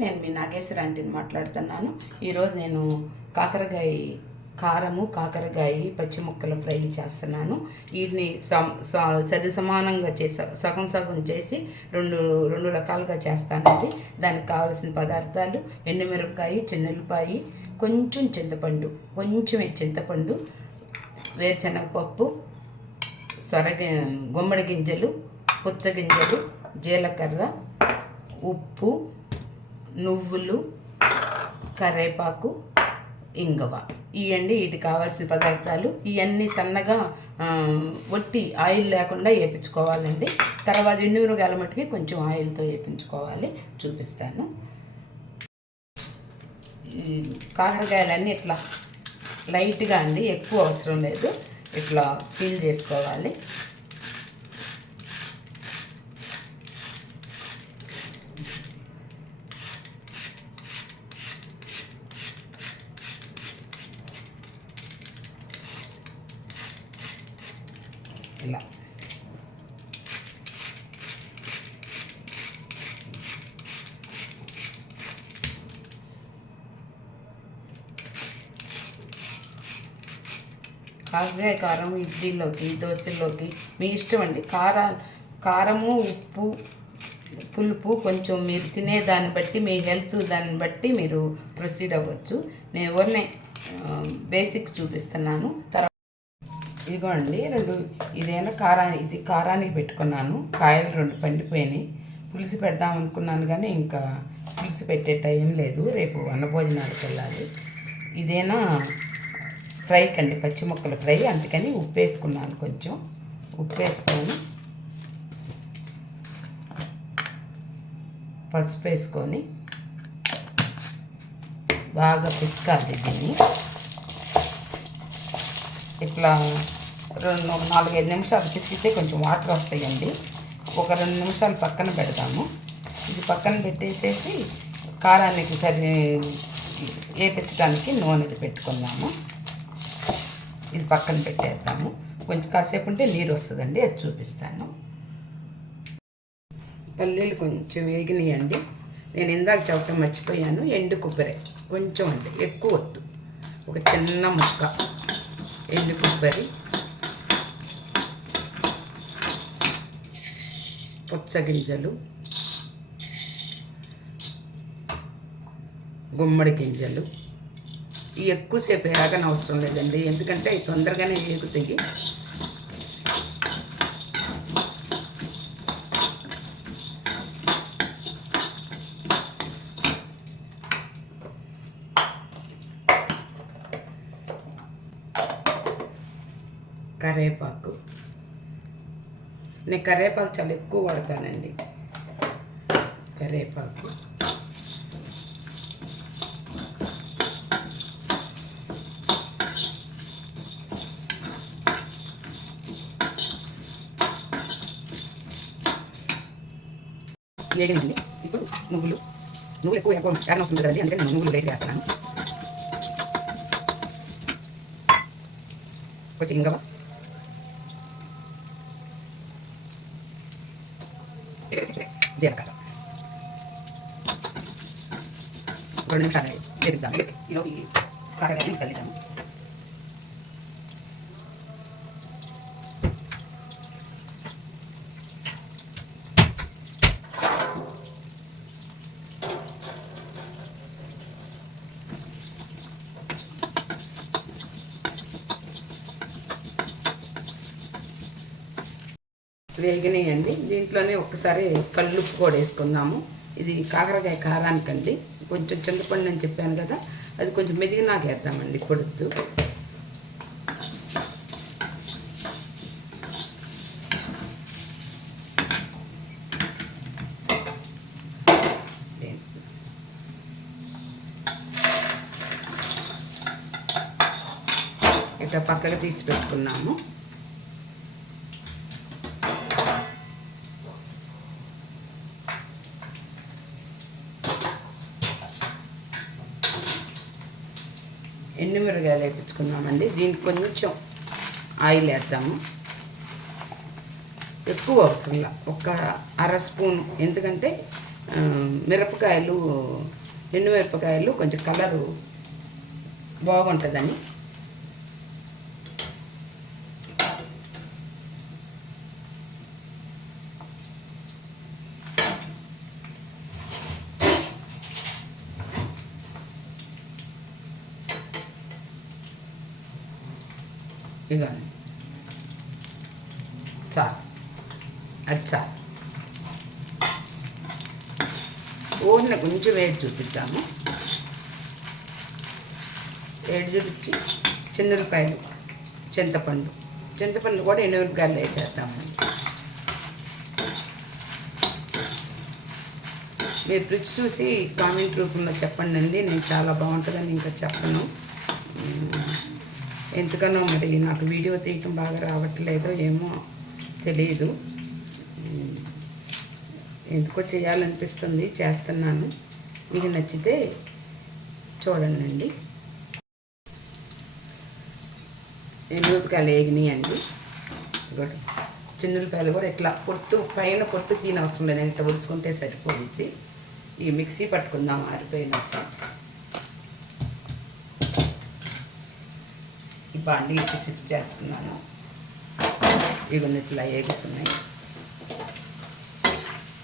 నేను మీ నాగేశ్వర ఆంటీని మాట్లాడుతున్నాను. ఈరోజు నేను కాకరకాయ కాకరకాయ పచ్చి ముక్కలు ఫ్రై చేస్తున్నాను. వీటిని సరి సమానంగా సగం సగం చేసి రెండు రకాలుగా చేస్తానండి. దానికి కావలసిన పదార్థాలు ఎండుమిరపకాయ, చిన్నెల్లిపాయ, కొంచెం చింతపండు, వేరుశనగపప్పు, గుమ్మడి గింజలు, పుచ్చగింజలు, జీలకర్ర, ఉప్పు, నువ్వులు, కరివేపాకు, ఇంగువ. ఇవన్నీ వీటికి కావాల్సిన పదార్థాలు. ఇవన్నీ సన్నగా వట్టి ఆయిల్ లేకుండా వేయించుకోవాలండి. తర్వాత ఎండుమిరపకాయల మట్టుకి కొంచెం ఆయిల్తో వేయించుకోవాలి. చూపిస్తాను. ఈ కాకరకాయలన్నీ ఇట్లా లైట్గా అండి, ఎక్కువ అవసరం లేదు, ఇట్లా పీల్ చేసుకోవాలి. ఇలా కాకరకాయ కారం ఇడ్లీలోకి, దోశల్లోకి మీ ఇష్టం అండి. కారము, ఉప్పు, పులుపు కొంచెం మీరు తినే దాన్ని బట్టి, మీ హెల్త్ దాన్ని బట్టి మీరు ప్రొసీడ్ అవ్వచ్చు. నేను ఎవరినే బేసిక్ చూపిస్తున్నాను. ఇదిగోండి ఇది కారానికి పెట్టుకున్నాను. కాయలు 2 పండిపోయినాయి. పులుసు పెడదాం అనుకున్నాను కానీ ఇంకా పులుసు పెట్టే టైం లేదు, రేపు అన్నభోజనానికి వెళ్ళాలి. ఇదేనా ఫ్రై కండి, పచ్చి ముక్కల ఫ్రై. అందుకని ఉప్పు వేసుకున్నాను. కొంచెం ఉప్పు వేసుకొని, పసుపు వేసుకొని బాగా పిసకాలి దీన్ని. ఇట్లా 4-5 నిమిషాలు పిసికితే కొంచెం వాటర్ వస్తాయండి. ఒక 2 నిమిషాలు పక్కన పెడతాము. ఇది పక్కన పెట్టేసేసి కారానికి వేపించడానికి నూనెది పెట్టుకుందాము. ఇది పక్కన పెట్టేద్దాము. కొంచెం కాసేపు ఉంటే నీరు వస్తుందండి, అది చూపిస్తాను. పల్లీలు కొంచెం వేగినాయండి. నేను ఇందాక చెప్పటం మర్చిపోయాను. ఎండు కొబ్బరి కొంచెం అంటే ఎక్కువ వద్దు, ఒక చిన్న ముక్క ఎండు కొబ్బరి, పుచ్చగింజలు, గుమ్మడి గింజలు. ఇవి ఎక్కువసేపు వేగన అవసరం లేదండి, ఎందుకంటే అవి తొందరగానే వేగుతాయి. కరివేపాకు, నేను కరివేపాకు చాలా ఎక్కువ వాడతానండి. కరివేపాకు, వేగినండి. ఇప్పుడు నువ్వులు ఎక్కువ కారణం వస్తుంది కదండి, అందుకని నేను నువ్వులు వేడి వేస్తాను. కొంచెం ఇంగవ, జీలకర్ర. 2 నిమిషాలు వేపిద్దాం. ఈలోపు కాకరకాయని కలిద్దాము. వేగినాయండి. దీంట్లోనే ఒక్కసారి కల్లుప్పు కూడా వేసుకుందాము. ఇది కాకరకాయ కారానికండి. కొంచెం చింతపండు అని చెప్పాను కదా, అది కొంచెం మెదిగినాక వేద్దామండి, పొడుద్దు. ఇట్లా పక్కకు తీసి పెట్టుకున్నాము. ఎండుమిరపకాయలు వేయించుకున్నామండి. దీనికి కొంచెం ఆయిల్ వేద్దాము. ఎక్కువ అవసరంలా, ఒక 1/2 స్పూన్. ఎందుకంటే మిరపకాయలు, ఎండు మిరపకాయలు కొంచెం కలరు బాగుంటుందని. ఇదిగోండి, చాలు, అది చాలు. ఊరిని కొంచెం వేడి చూపిద్దాము. వేడి చూపించి చిన్నపాయలు, చింతపండు కూడా ఎండుమిరపకాయలు వేసేద్దాము. మీరు రుచి చూసి కామెంట్ రూపంలో చెప్పండి అండి. నేను చాలా బాగుంటుందని ఇంకా చెప్పను. ఎందుకనో మరి నాకు వీడియో తీయటం బాగా రావట్లేదో ఏమో తెలియదు. ఎందుకో చేయాలనిపిస్తుంది, చేస్తున్నాను. మీకు నచ్చితే చూడండి. ఎండుమిరపకాయలు వేగినాయండి. చిన్నులపాయలు కూడా ఇట్లా పైన పొట్టు తీనవసరం లేదు, ఇట్లా ఉడుచుకుంటే సరిపోతుంది. ఈ మిక్సీ పట్టుకుందాం ఆరిపోయినాక. ఈ బాండీ షిఫ్ట్ చేస్తున్నాను. ఇవన్నీ ఇట్లా వేగుతున్నాయి.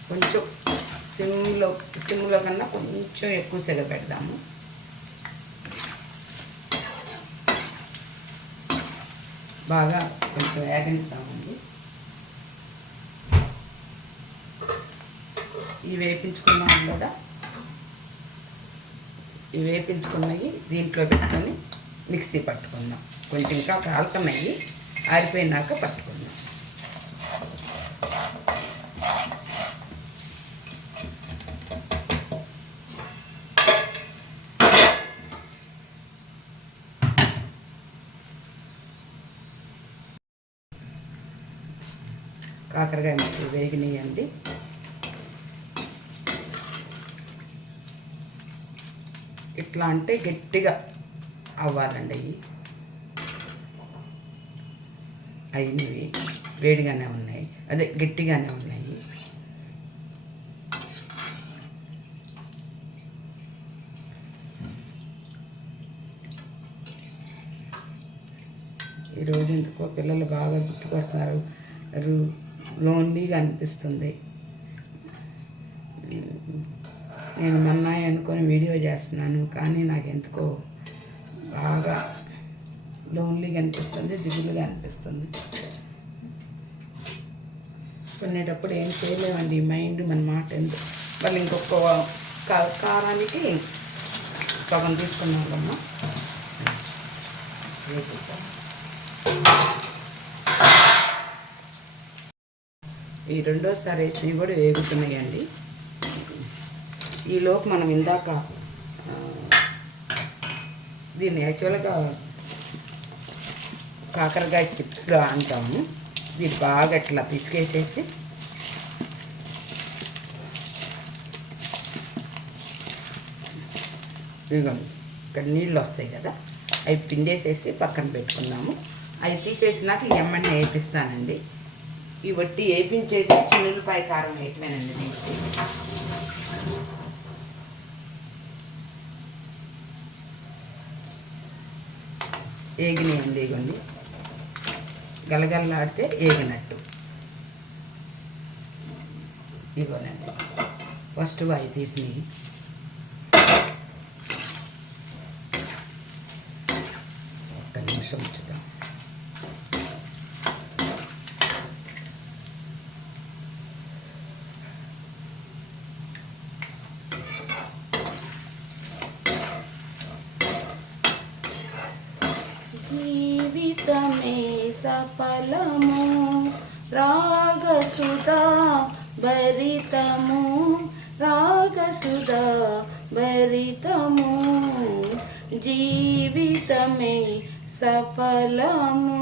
కొంచెం సిమ్లో కన్నా కొంచెం ఎక్కువ సెగ పెడదాము. బాగా కొంచెం వేగనిస్తామండి. ఇవి వేపించుకున్నాం కదా, ఇవి వేపించుకున్నవి దీంట్లో పెట్టుకొని మిక్సీ పట్టుకుందాం. కొంచెం ఇంకా కాలుతున్నాయి, ఆరిపోయినాక పట్టుకుందాం. కాకరకాయ ముక్కలు వేగినాయండి. ఇట్లా అంటే గట్టిగా అవ్వాలండి. అయినవి వేడిగానే ఉన్నాయి, అదే గట్టిగానే ఉన్నాయి. ఈరోజు ఎందుకో పిల్లలు బాగా గుర్తుకొస్తున్నారు. లోన్లీగా అనిపిస్తుంది. నేను మన్నాయి అనుకొని వీడియో చేస్తున్నాను, కానీ నాకు ఎందుకో బాగా లోన్లీగా అనిపిస్తుంది, దిగులుగా అనిపిస్తుంది. కొనేటప్పుడు ఏం చేయలేమండి, మైండ్ మన మాట ఎందుకు. వాళ్ళు ఇంకొక కారానికి సగం తీసుకున్నాం కమ్మా. ఈ రెండోసారి వేసినవి కూడా వేగుతున్నాయండి. ఈలోపు మనం ఇందాక దీన్ని యాక్చువల్గా కాకరకాయ చిప్స్గా అంటాము. ఇది బాగా ఇట్లా పిసికేసేసి ఇదిగోండి, ఇక్కడ నీళ్ళు వస్తాయి కదా, అవి పిండేసేసి పక్కన పెట్టుకున్నాము. అవి తీసేసినాక ఎమ్మని వేపిస్తానండి. ఈ వట్టి వేపించేసి చిన్నులపాయ కారం వేయటమేనండి దీనికి. ఏగినాయండి, ఇగోండి గలగలలాడితే ఏగినట్టు. ఇగోనండి ఫస్ట్ అవి తీసినవి. ఒక్క నిమిషం ఉంచుదాం. జీవితమే సఫలము, రాగసుధా భరితము, రాగసుధా భరితము, జీవితమే సఫలము.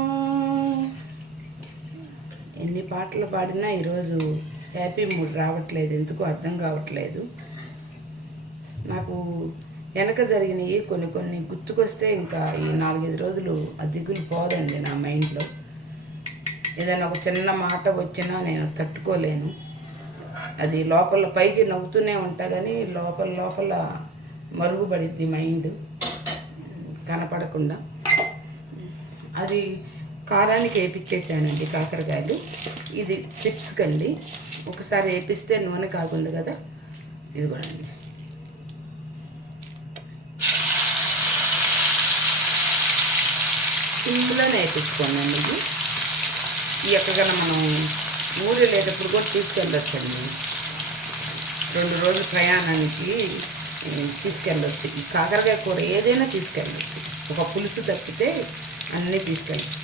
ఎన్ని పాటలు పాడినా ఈరోజు హ్యాపీ మూడ్ రావట్లేదు, ఎందుకు అర్థం కావట్లేదు. నాకు వెనక జరిగినవి కొన్ని గుర్తుకొస్తే ఇంకా ఈ 4-5 రోజులు ఆ దిగులు పోదండి నా మైండ్లో. ఏదైనా ఒక చిన్న మాట వచ్చినా నేను తట్టుకోలేను. అది లోపల పైకి నవ్వుతూనే ఉంటా కానీ లోపల లోపల మరుగుపడిద్ది మైండ్ కనపడకుండా. అది కారానికి వేపించేసానండి కాకరకాయలు. ఇది చిప్స్ కండి. ఒకసారి వేపిస్తే నూనె కాగుంది కదా, ఇదిగోనండి. సింపుల్గానే వేపించుకోండి. ఇది ఎక్కడికైనా మనం ఊరు లేటప్పుడు కూడా తీసుకెళ్ళొచ్చండి. 2 రోజుల ప్రయాణానికి తీసుకెళ్ళొచ్చు. ఈ కాకరకాయ కూర ఏదైనా తీసుకెళ్ళొచ్చు. ఒక పులుసు తప్పితే అన్నీ తీసుకెళ్ళచ్చు.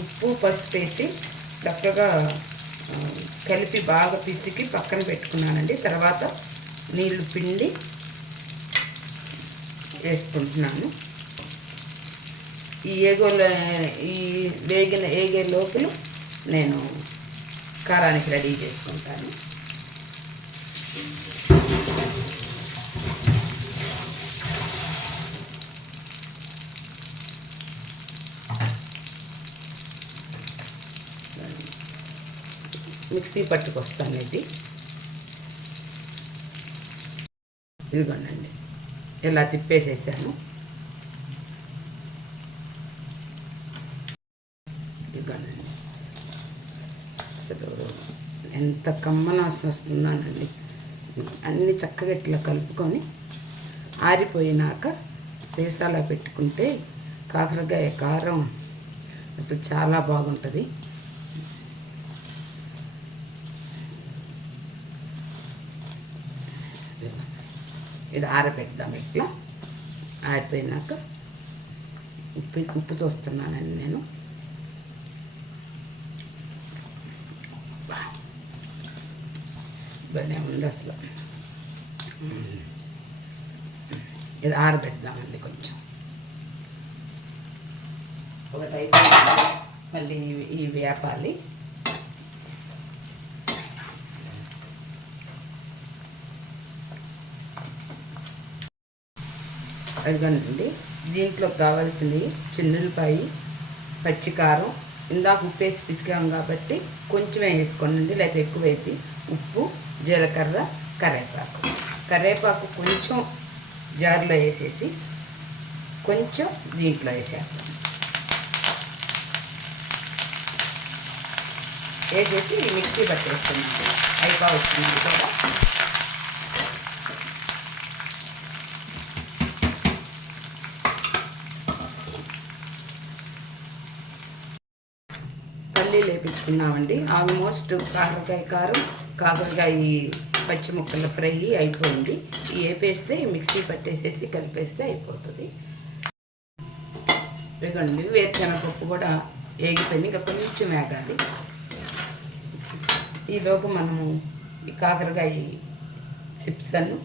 ఉప్పు పసుపు వేసి చక్కగా కలిపి బాగా పిసికి పక్కన పెట్టుకున్నానండి. తర్వాత నీళ్లు పిండి వేసుకుంటున్నాను. ఈ ఏగే లోపల నేను కారానికి రెడీ చేసుకుంటాను. మిక్సీ పట్టుకొస్తాను. ఇదిగోండి, ఇలా తిప్పేసేసాను. ఇదిగోండి, అసలు ఎంత కమ్మనాశం వస్తుందోనండి. అన్నీ చక్కగా ఇట్లా కలుపుకొని ఆరిపోయినాక సీసాలో పెట్టుకుంటే కాకరకాయ కారం అసలు చాలా బాగుంటుంది. ఇది ఆరబెడదాం. ఇట్లా ఆరిపోయినాక ఉప్పు చూస్తున్నానండి నేను. భలే ఉంది అసలు. ఇది ఆరబెడదామండి కొంచెం. ఒకటైతే మళ్ళీ ఈ వేపాలి. అదిగోనండి, దీంట్లో కావాల్సినవి చిన్నులపాయి, పచ్చికారం, ఇందాక ఉప్పు వేసి పిసికాం కాబట్టి కొంచెమే వేసుకోండి, లేకపోతే ఎక్కువైతే. ఉప్పు, జీలకర్ర, కరివేపాకు కొంచెం జార్లో వేసేసి కొంచెం దీంట్లో వేసేస్తాం. వేసేసి మిక్సీ పట్టేస్తుంది. అయిపోతుంది కదా. పల్లీలు వేపించుకున్నామండి. ఆల్మోస్ట్ కాకరకాయ కారం, కాకరకాయ పచ్చి ముక్కల ఫ్రై అయిపోయింది. వేపేస్తే మిక్సీ పట్టేసేసి కలిపేస్తే అయిపోతుంది. ఇదిగోండి, వేరుశనగపప్పు కూడా వేగిపోయింది. ఇంకా కొంచెం వేగాలి. ఈలోపు మనము ఈ కాకరకాయ చిప్స్ అను,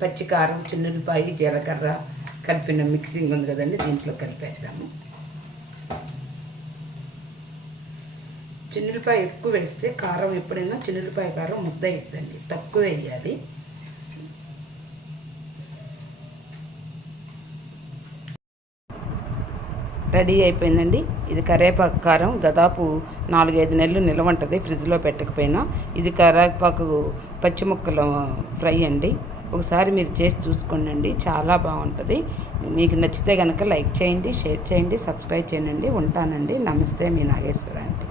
పచ్చికారం, చిన్నులపాయి, జీలకర్ర కలిపిన మిక్సింగ్ ఉంది కదండి, దీంట్లో కలిపేద్దాము. చిన్నులపాయ ఎక్కువ వేస్తే కారం ఎప్పుడైనా చిన్నులపాయ కారం ముద్ద అవుతుందండి, తక్కువ వేయాలి. రెడీ అయిపోయిందండి. ఇది కరివేపాకు కారం. దాదాపు 4-5 నెలలు నిల్వ ఉంటుంది ఫ్రిడ్జ్లో పెట్టకపోయినా. ఇది కరివేపాకు పచ్చి ముక్కల ఫ్రై అండి. ఒకసారి మీరు చేసి చూసుకోండి, చాలా బాగుంటుంది. మీకు నచ్చితే కనుక లైక్ చేయండి, షేర్ చేయండి, సబ్స్క్రైబ్ చేయండి. ఉంటానండి. నమస్తే, మీ నాగేశ్వర ఆంటీ.